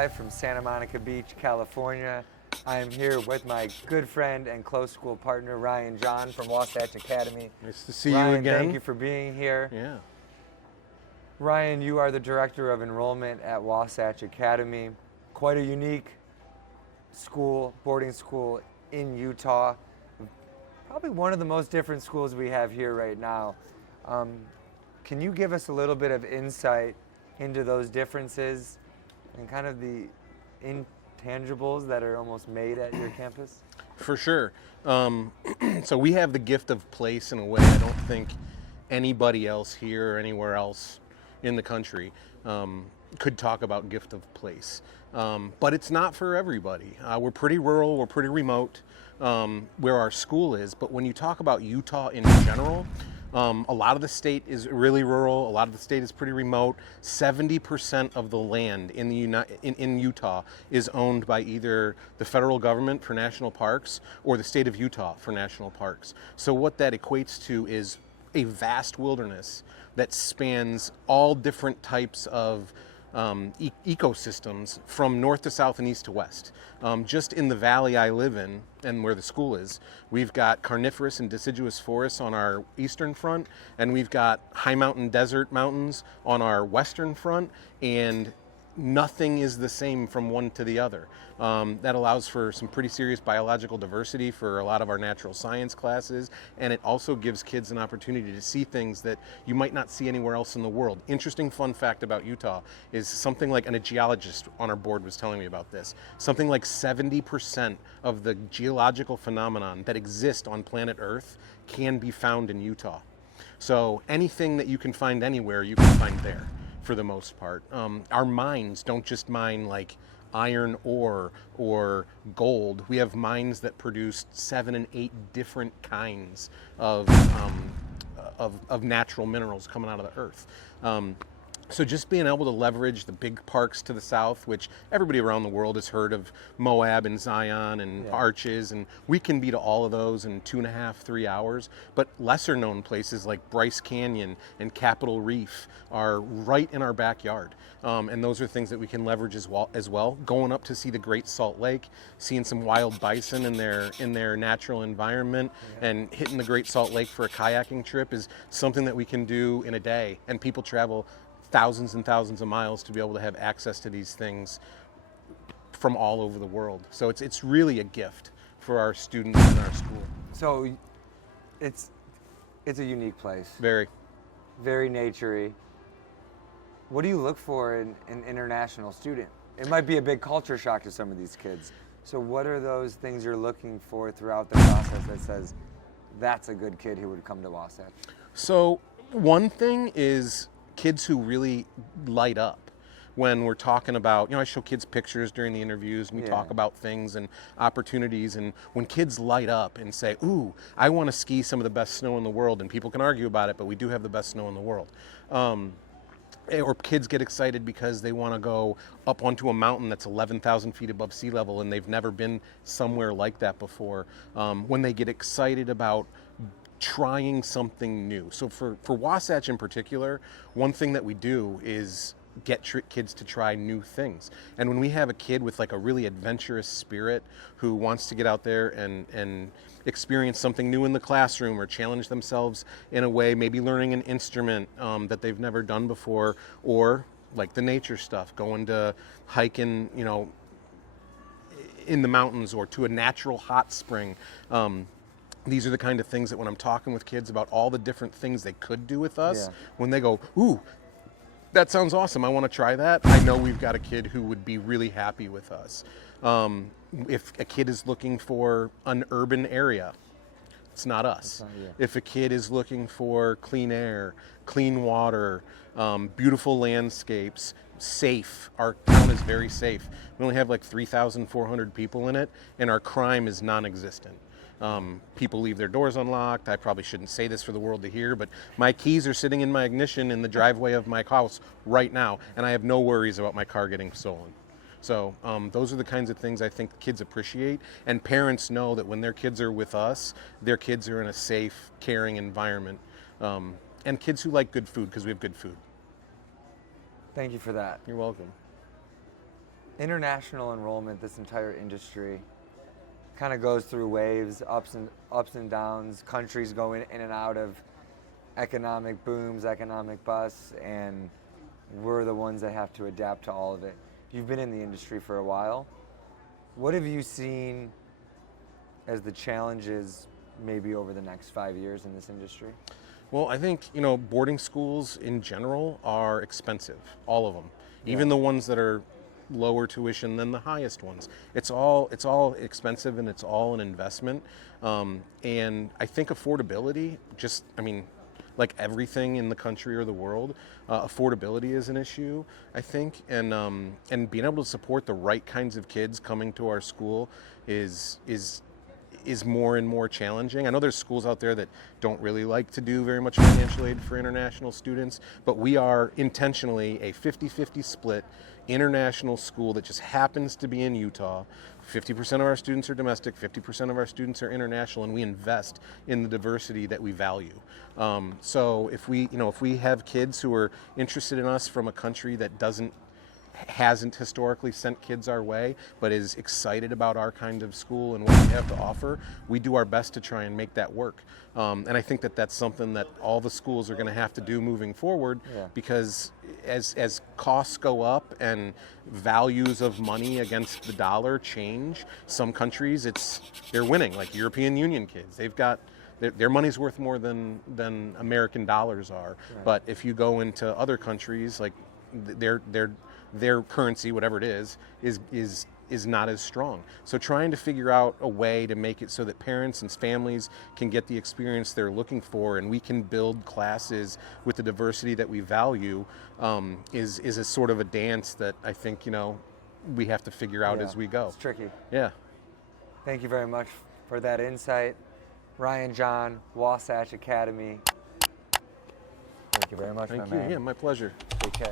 live from Santa Monica Beach, California. I am here with my good friend and close school partner, Ryan Jhon from Wasatch Academy. Nice to see Ryan, you again. Thank you for being here. Yeah. Ryan, you are the Director of Enrollment at Wasatch Academy. Quite a unique school, boarding school in Utah. Probably one of the most different schools we have here right now. Can you give us a little bit of insight into those differences and kind of the intangibles that are almost made at your campus? For sure. So we have the gift of place in a way I don't think anybody else here or anywhere else in the country could talk about gift of place. But it's not for everybody. We're pretty rural, we're pretty remote where our school is, but when you talk about Utah in general, a lot of the state is really rural, a lot of the state is pretty remote. 70% of the land in Utah is owned by either the federal government for national parks or the state of Utah for national parks. So what that equates to is a vast wilderness that spans all different types of ecosystems from north to south and east to west. Just in the valley I live in and where the school is, we've got carnivorous and deciduous forests on our eastern front, and we've got high mountain desert mountains on our western front, and nothing is the same from one to the other. That allows for some pretty serious biological diversity for a lot of our natural science classes, and it also gives kids an opportunity to see things that you might not see anywhere else in the world. Interesting fun fact about Utah is something like, and a geologist on our board was telling me about this, something like 70% of the geological phenomenon that exist on planet Earth can be found in Utah. So anything that you can find anywhere, you can find there, for the most part. Our mines don't just mine like iron ore or gold. We have mines that produce 7 and 8 different kinds of natural minerals coming out of the earth. So just being able to leverage the big parks to the south, which everybody around the world has heard of, Moab and Zion and Arches, and we can be to all of those in 2.5, 3 hours. But lesser known places like Bryce Canyon and Capitol Reef are right in our backyard. And those are things that we can leverage as well. Going up to see the Great Salt Lake, seeing some wild bison in their natural environment, and hitting the Great Salt Lake for a kayaking trip is something that we can do in a day. And people travel thousands and thousands of miles to be able to have access to these things from all over the world. So it's really a gift for our students in our school. So it's a unique place. Very naturey. What do you look for in an international student? It might be a big culture shock to some of these kids. So what are those things you're looking for throughout the process that says that's a good kid who would come to Wasatch? So one thing is kids who really light up when we're talking about, I show kids pictures during the interviews and we talk about things and opportunities, and when kids light up and say, ooh, I want to ski some of the best snow in the world, and people can argue about it, but we do have the best snow in the world. Or kids get excited because they want to go up onto a mountain that's 11,000 feet above sea level and they've never been somewhere like that before. When they get excited about trying something new. So for Wasatch in particular, one thing that we do is get kids to try new things. And when we have a kid with like a really adventurous spirit who wants to get out there and experience something new in the classroom or challenge themselves in a way, maybe learning an instrument that they've never done before, or like the nature stuff, going to hiking, in the mountains or to a natural hot spring. These are the kind of things that when I'm talking with kids about all the different things they could do with us, when they go, ooh, that sounds awesome, I want to try that, I know we've got a kid who would be really happy with us. If a kid is looking for an urban area, it's not us. If a kid is looking for clean air, clean water, beautiful landscapes, safe, our town is very safe. We only have like 3,400 people in it, and our crime is non-existent. People leave their doors unlocked. I probably shouldn't say this for the world to hear, but my keys are sitting in my ignition in the driveway of my house right now, and I have no worries about my car getting stolen. So those are the kinds of things I think kids appreciate, and parents know that when their kids are with us, their kids are in a safe, caring environment, and kids who like good food, because we have good food. Thank you for that. You're welcome. International enrollment, this entire industry, kind of goes through waves, ups and downs. Countries go in and out of economic booms, economic busts, and we're the ones that have to adapt to all of it. You've been in the industry for a while. What have you seen as the challenges maybe over the next 5 years in this industry? Well, I think, boarding schools in general are expensive, all of them. Yeah. Even the ones that are lower tuition than the highest ones. It's all expensive, and it's all an investment. And I think affordability, like everything in the country or the world, affordability is an issue, I think, and being able to support the right kinds of kids coming to our school is more and more challenging. I know there's schools out there that don't really like to do very much financial aid for international students, but we are intentionally a 50-50 split international school that just happens to be in Utah. 50% of our students are domestic, 50% of our students are international, and we invest in the diversity that we value. So if we have kids who are interested in us from a country that hasn't historically sent kids our way, but is excited about our kind of school and what we have to offer, we do our best to try and make that work. And I think that that's something that all the schools are going to have to do moving forward, because as costs go up and values of money against the dollar change, some countries they're winning, like European Union kids. They've got their money's worth more than American dollars are. Right. But if you go into other countries, like their currency, whatever it is not as strong. So trying to figure out a way to make it so that parents and families can get the experience they're looking for, and we can build classes with the diversity that we value, is a sort of a dance that I think we have to figure out as we go. It's tricky. Yeah. Thank you very much for that insight. Ryan Jhon, Wasatch Academy. Thank you very much, Thank my you. man. Yeah, my pleasure. Take care.